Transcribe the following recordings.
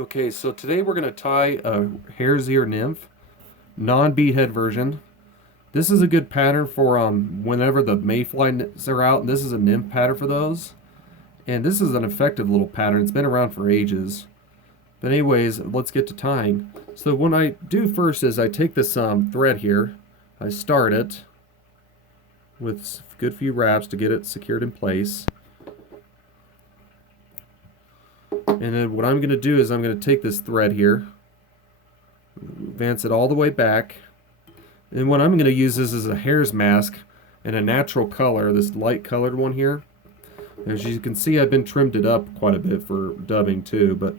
Okay, so today we're going to tie a hare's ear nymph, non-bead head version. This is a good pattern for whenever the mayflies are out, and this is a nymph pattern for those. And this is an effective little pattern. It's been around for ages. But anyways, let's get to tying. So what I do first is I take this thread here, I start it with a good few wraps to get it secured in place. And then what I'm going to do is I'm going to take this thread here, advance it all the way back. And what I'm going to use this as a hare's mask in a natural color, this light colored one here. As you can see, I've been trimmed it up quite a bit for dubbing too. But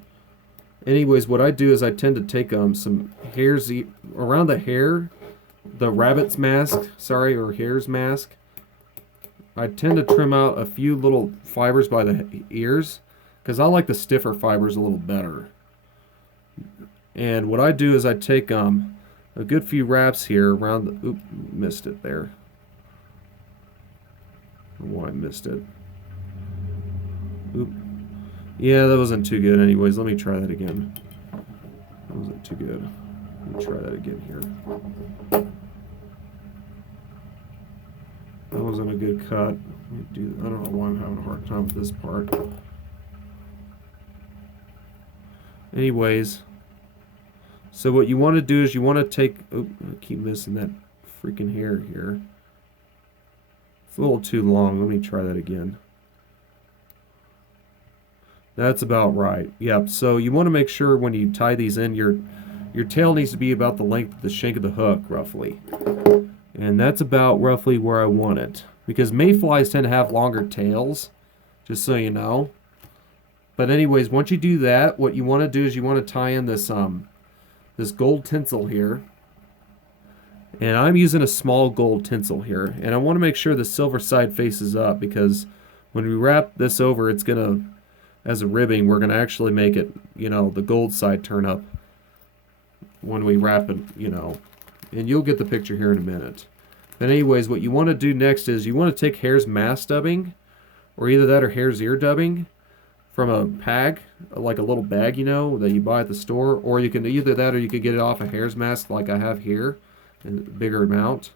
anyways, what I do is I tend to take some hare's around the hair, the rabbit's mask, sorry, or hare's mask. I tend to trim out a few little fibers by the ears, because I like the stiffer fibers a little better. And what I do is I take a good few wraps here around the... Oop, missed it there. I don't know why I missed it. Oop. Yeah, that wasn't too good anyways. Let me try that again. That wasn't too good. Let me try that again here. That wasn't a good cut. I don't know why I'm having a hard time with this part. Anyways, so what you want to do is you want to take... Oh, I keep missing that freaking hair here. It's a little too long. Let me try that again. That's about right. Yep, so you want to make sure when you tie these in, your tail needs to be about the length of the shank of the hook, roughly. And that's about roughly where I want it. Because mayflies tend to have longer tails, just so you know. But anyways, once you do that, what you want to do is you want to tie in this this gold tinsel here. And I'm using a small gold tinsel here. And I want to make sure the silver side faces up, because when we wrap this over, it's going to, as a ribbing, we're going to actually make it, you know, the gold side turn up when we wrap it, you know. And you'll get the picture here in a minute. But anyways, what you want to do next is you want to take hare's mask dubbing, or either that or hare's ear dubbing, from a pack, like a little bag, you know, that you buy at the store, or you can either that or you could get it off a hare's mask like I have here, in a bigger amount.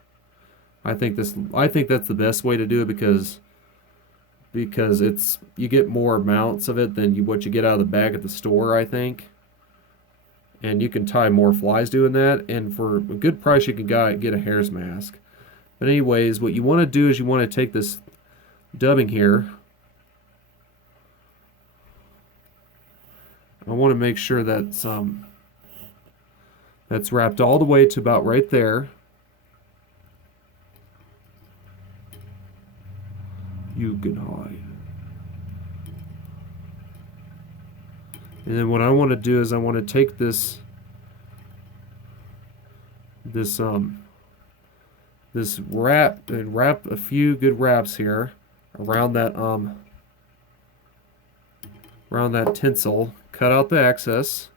I think that's the best way to do it because it's you get more amounts of it than what you get out of the bag at the store, I think. And you can tie more flies doing that, and for a good price you can get a hare's mask. But anyways, what you want to do is you want to take this dubbing here. I want to make sure that's wrapped all the way to about right there. You can hide. And then what I want to do is I want to take this wrap and wrap a few good wraps here around that tinsel. Cut out the excess.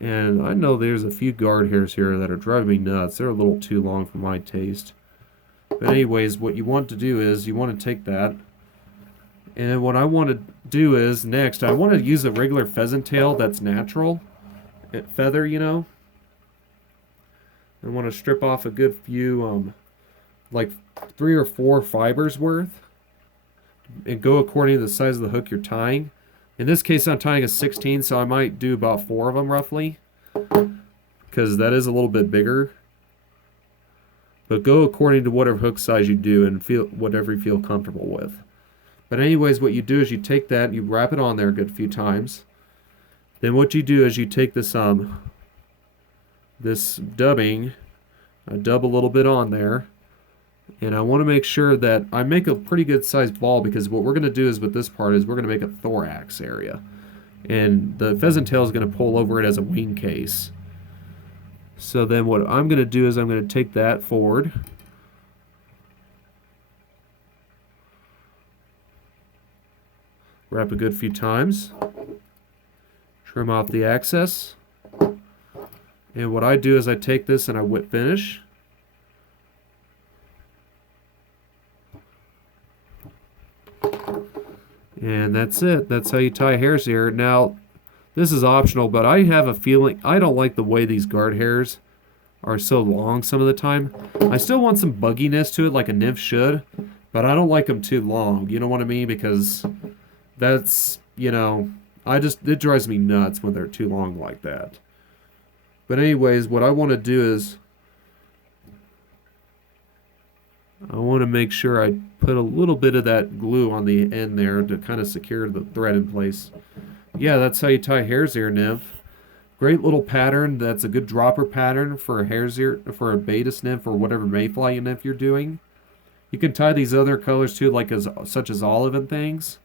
And I know there's a few guard hairs here that are driving me nuts. They're a little too long for my taste. But anyways, what you want to do is you want to take that. And what I want to do is next, I want to use a regular pheasant tail that's natural. Feather, you know. I want to strip off a good few, like 3 or 4 fibers worth. And go according to the size of the hook you're tying. In this case, I'm tying a 16, so I might do about 4 of them roughly, because that is a little bit bigger. But go according to whatever hook size you do and feel whatever you feel comfortable with. But anyways, what you do is you take that and you wrap it on there a good few times. Then what you do is you take this this dubbing, I dub a little bit on there. And I want to make sure that I make a pretty good sized ball, because what we're going to do is with this part is we're going to make a thorax area. And the pheasant tail is going to pull over it as a wing case. So then what I'm going to do is I'm going to take that forward. Wrap a good few times. Trim off the excess. And what I do is I take this and I whip finish. And that's it. That's how you tie hare's ear. Now, This is optional, but I have a feeling I don't like the way these guard hairs are so long some of the time. I still want some bugginess to it like a nymph should, but I don't like them too long. You know what I mean? Because that's, it drives me nuts when they're too long like that. But anyways, what I want to do is I want to make sure I put a little bit of that glue on the end there to kind of secure the thread in place. Yeah, that's how you tie hare's ear nymph. Great little pattern. That's a good dropper pattern for a hare's ear, for a Baetis nymph or whatever mayfly nymph you're doing. You can tie these other colors too, like such as olive and things.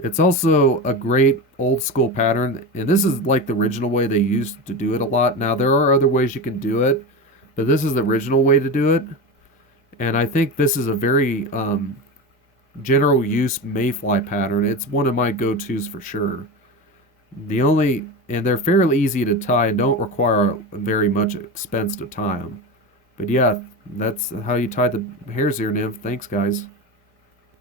It's also a great old school pattern, and this is like the original way they used to do it a lot. Now there are other ways you can do it, but this is the original way to do it. And I think this is a very general use mayfly pattern. It's one of my go-tos for sure. And they're fairly easy to tie and don't require very much expense to tie them. But yeah, that's how you tie the hare's ear nymph. Thanks, guys.